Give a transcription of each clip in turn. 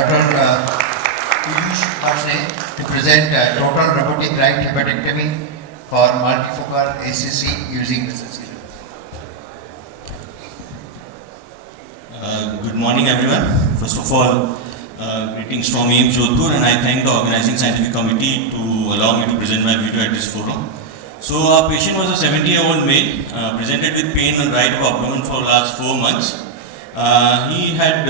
Dr. Peeyush Varshney to present total robotic right hepatectomy for multifocal ACC using the Sastry. Good morning, everyone. First of all, greetings from AIMS Jodhpur, and I thank the organizing scientific committee to allow me to present my video at this forum. So, our patient was a 70-year-old male presented with pain on right abdomen for the last 4 months. He had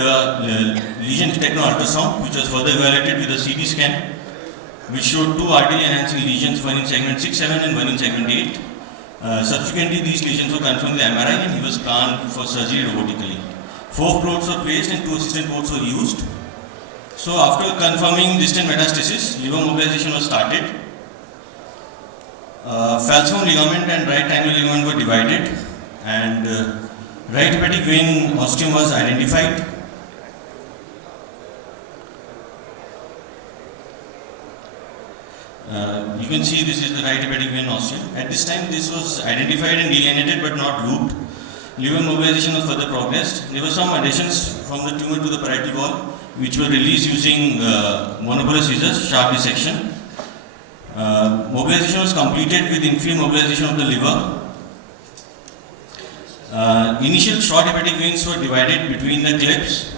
lesion detected on ultrasound, which was further evaluated with a CT scan, which showed 2 artery enhancing lesions, one in segment 6-7 and one in segment 8. Subsequently, these lesions were confirmed with MRI and he was planned for surgery robotically. 4 ports were placed and 2 assistant ports were used. So, after confirming distant metastasis, liver mobilization was started. Falciform ligament and right triangular ligament were divided, and right hepatic vein ostium was identified. You can see this is the right hepatic vein ostium. At this time, this was identified and delineated but not looped. Liver mobilization was further progressed. There were some adhesions from the tumor to the parietal wall, which were released using monopolar scissors, sharp dissection. Mobilization was completed with inferior mobilization of the liver. Initial short hepatic veins were divided between the clips.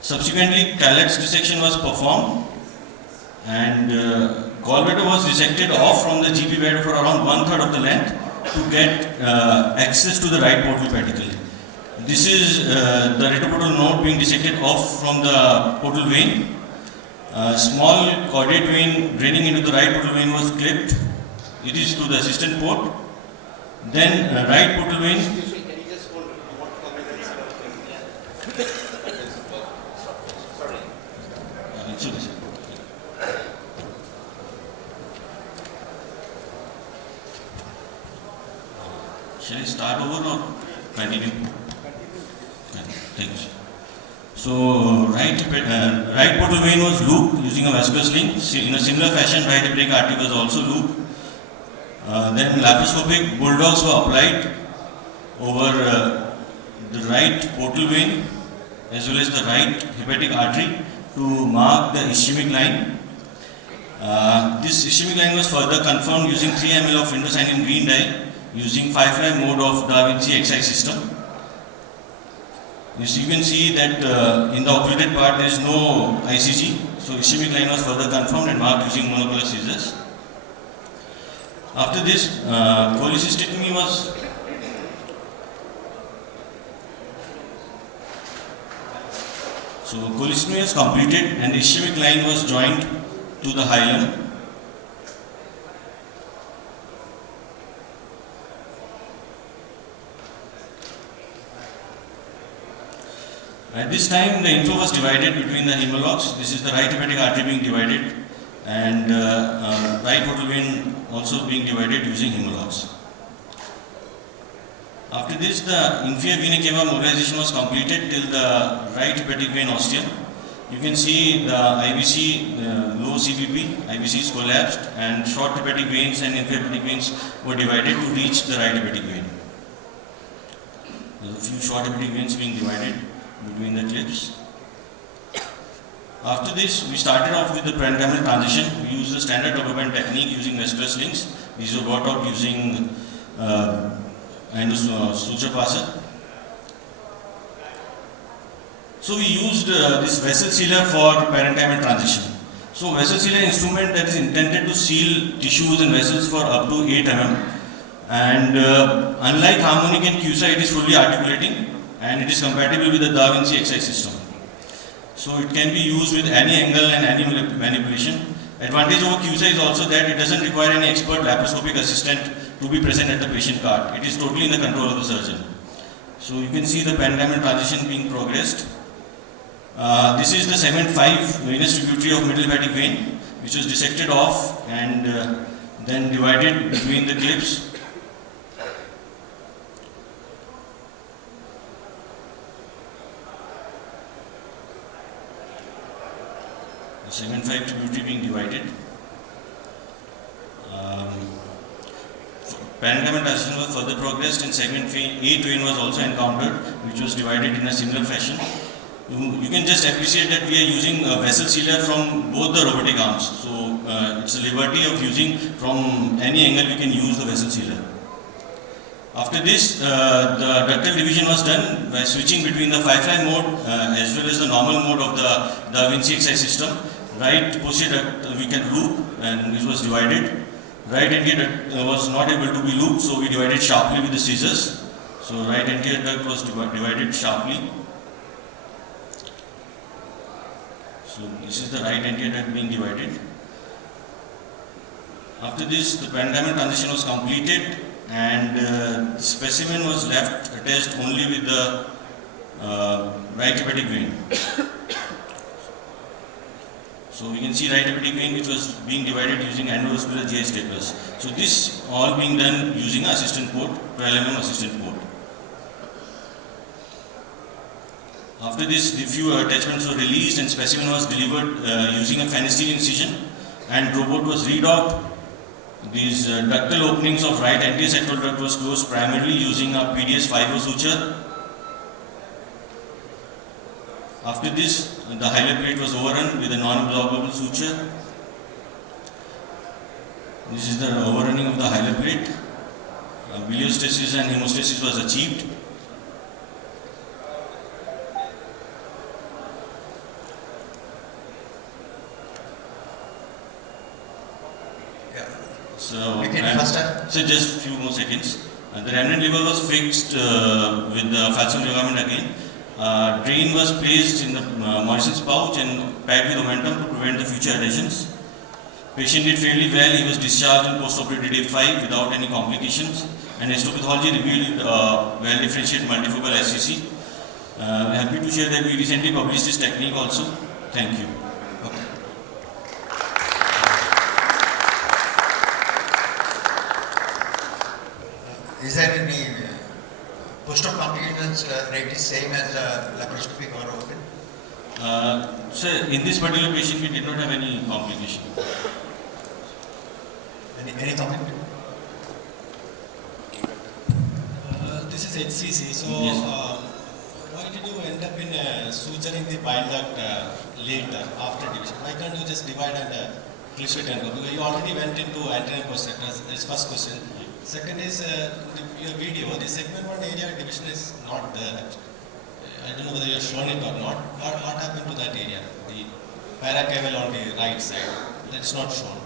Subsequently, calyx dissection was performed, and gallbladder was dissected off from the GP bed for around 1/3 of the length to get access to the right portal pedicle. This is the retroportal node being dissected off from the portal vein. Small caudate vein draining into the right portal vein was clipped. It is to the assistant port. Then right portal vein. Can you just hold what comment? Sorry. Shall I start over or continue? Thank you. So, right portal vein was looped using a vascular sling. In a similar fashion, right hepatic artery was also looped. Then laparoscopic bulldogs were applied over the right portal vein as well as the right hepatic artery to mark the ischemic line. This ischemic line was further confirmed using 3 ml of indocyanine green dye using 5' mode of Da Vinci XI system. You can see that in the occluded part there is no ICG, so ischemic line was further confirmed and marked using monopolar scissors. After this, cholecystectomy was completed and the ischemic line was joined to the hilum. At this time, the inflow was divided between the hemologs. This is the right hepatic artery being divided, and right portal vein also being divided using hemologs. After this, the inferior vena cava mobilization was completed till the right hepatic vein ostium. You can see the IVC, low CPP, IVC is collapsed, and short hepatic veins and inferior hepatic veins were divided to reach the right hepatic vein. There are a few short hepatic veins being divided between the clips. After this, we started off with the parenchymal transition. We used the standard rubber band technique using vascular slings. These were got out using suture passer. So we used this vessel sealer for parenchymal transition. So vessel sealer instrument that is intended to seal tissues and vessels for up to 8 mm. And unlike harmonic and QSI, it is fully articulating and it is compatible with the Da Vinci XI system. So it can be used with any angle and any manipulation. Advantage over QSI is also that it doesn't require any expert laparoscopic assistant to be present at the patient cart. It is totally in the control of the surgeon. So you can see the parenchymal transition being progressed. This is the segment 5 venous tributary of middle hepatic vein, which was dissected off and then divided between the clips. Segment 5 tributary being divided. Parenchymal transition was further progressed and segment 8 vein was also encountered, which was divided in a similar fashion. you can just appreciate that we are using a vessel sealer from both the robotic arms. So it's a liberty of using from any angle we can use the vessel sealer. After this, the ductal division was done by switching between the firefly mode as well as the normal mode of the Da Vinci XI system. Right posterior duct we can loop, and it was divided. Right anterior duct was not able to be looped, so we divided sharply with the scissors. So right anterior duct was divided sharply. So this is the right anterior duct being divided. After this, the parenchymal transition was completed, and the specimen was left attached only with the right hepatic vein. So we can see right hepatic vein which was being divided using endovascular GI staplers. So this all being done using assistant port, 12 mm assistant port. After this, the few attachments were released and specimen was delivered using a phanestoid incision, and robot was read out. These ductal openings of right anterior sacral duct was closed primarily using a PDS 5 suture. After this, the hilar plate was overrun with a non-absorbable suture. This is the overrunning of the hilar plate. Biliostasis and hemostasis was achieved. So just few more seconds. The remnant liver was fixed with the falcium ligament again. Drain was placed in the Morrison's pouch and packed with momentum to prevent the future adhesions. Patient did fairly well. He was discharged in post-operative day 5 without any complications, and histopathology revealed well-differentiated multifocal SCC. I'm happy to share that we recently published this technique also. Thank you. Is there any post-op complications rate is same as laparoscopic or open? Sir, in this particular patient, we did not have any complication. Any comment? This is HCC. So, yes. why did you end up in suturing the bile duct later after division? Why can't you just divide and clip it and go? Because you already went into anterior post sector. That's first question. Second is your video. The segment 1 area division is not there. Actually. I don't know whether you have shown it or not. What happened to that area? The paracaval on the right side. That's not shown.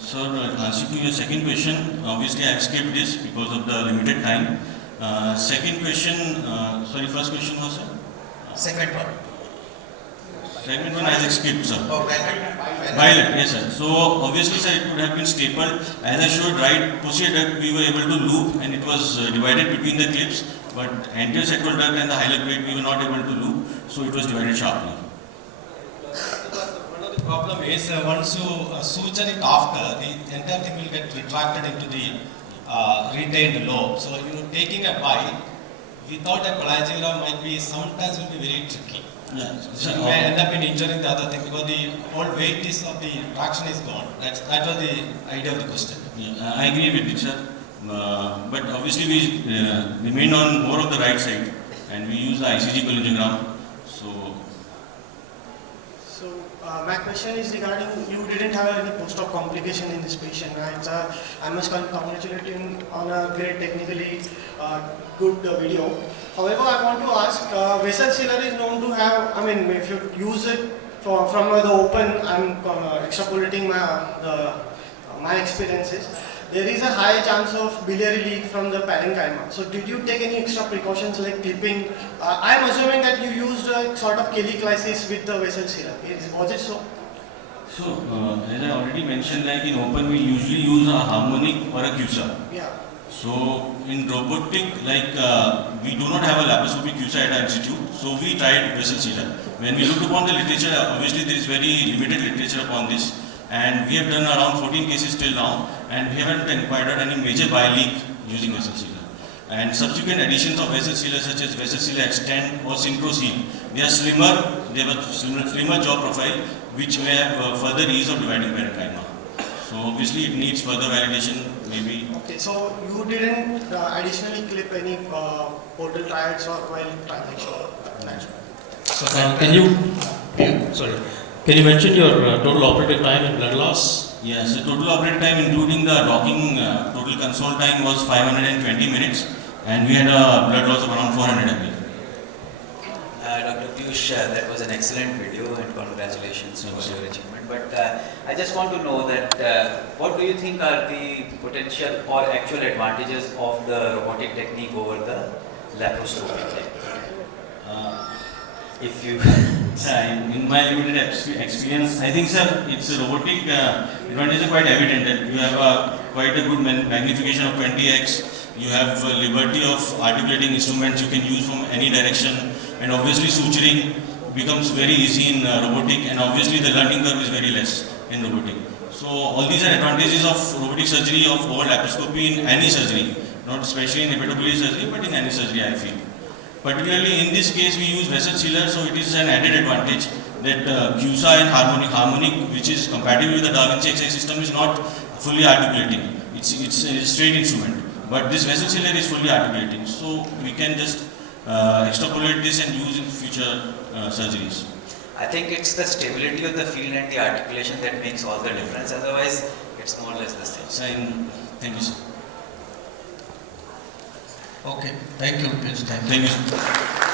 Sir, answer to your second question, obviously I have skipped this because of the limited time. Second question, sorry, first question was, sir? Segment 1. Segment 1 has skipped, sir. Oh, Violet, yes, sir. So obviously, sir, it would have been stapled. As I showed, right posterior duct we were able to loop, and it was divided between the clips. But anterior sacral duct and the hilar plate we were not able to loop, so it was divided sharply. One of the problem is once you suture it after, the entire thing will get retracted into the retained lobe. So you taking a bite without a collagenera might be sometimes will be very tricky. Yeah, So you may end up in injuring the other thing because the whole weight is of the traction is gone. That was the idea of the question. Yeah, I agree with it, sir. But obviously we remain on more of the right side, and we use the ICG cholangiogram. So my question is regarding you didn't have any post-op complication in this patient, right? I must congratulate you on a great technically good video. However, I want to ask, vessel sealer is known to have, I mean, if you use it from the open, I'm extrapolating my experiences. There is a high chance of biliary leak from the parenchyma. So did you take any extra precautions like clipping? I am assuming that you used a sort of cheliclysis with the vessel sealer. Was it so? So, as I already mentioned, like in open we usually use a harmonic or a CUSA. Yeah. So, in robotic, like we do not have a laparoscopic CUSA at our institute, so we tried vessel sealer. When we looked upon the literature, obviously there is very limited literature upon this. And we have done around 14 cases till now, and we haven't encountered any major bile leak using vessel sealer. And subsequent additions of vessel sealer such as vessel sealer extend or synchro seal, they are slimmer, they have a slimmer jaw profile, which may have further ease of dividing parenchyma. So obviously it needs further validation maybe. Okay, so you didn't additionally clip any portal triads or while transaction? That's right. Can you mention your total operative time and blood loss? Yes, the total operating time, including the docking, total console time was 520 minutes, and we had a blood loss of around 400 ml. Dr. Peeyush, that was an excellent video and congratulations for your achievement. But I just want to know that what do you think are the potential or actual advantages of the robotic technique over the laparoscopic? If you In my limited experience, I think, sir, it's a robotic advantages are quite evident that you have quite a good magnification of 20x. You have liberty of articulating instruments you can use from any direction, and obviously suturing becomes very easy in robotic, and obviously the learning curve is very less in robotic. So all these are advantages of robotic surgery over laparoscopy in any surgery, not especially in hepatocellular surgery, but in any surgery I feel. Particularly in this case we use vessel sealer, so it is an added advantage that CUSA and harmonic, which is compatible with the Da Vinci XI system, is not fully articulating. It's a straight instrument, but this vessel sealer is fully articulating. So we can just extrapolate this and use in future surgeries. I think it's the stability of the field and the articulation that makes all the difference. Otherwise, it's more or less the same. Thank you, sir. Okay, thank you, please. Thank you, sir.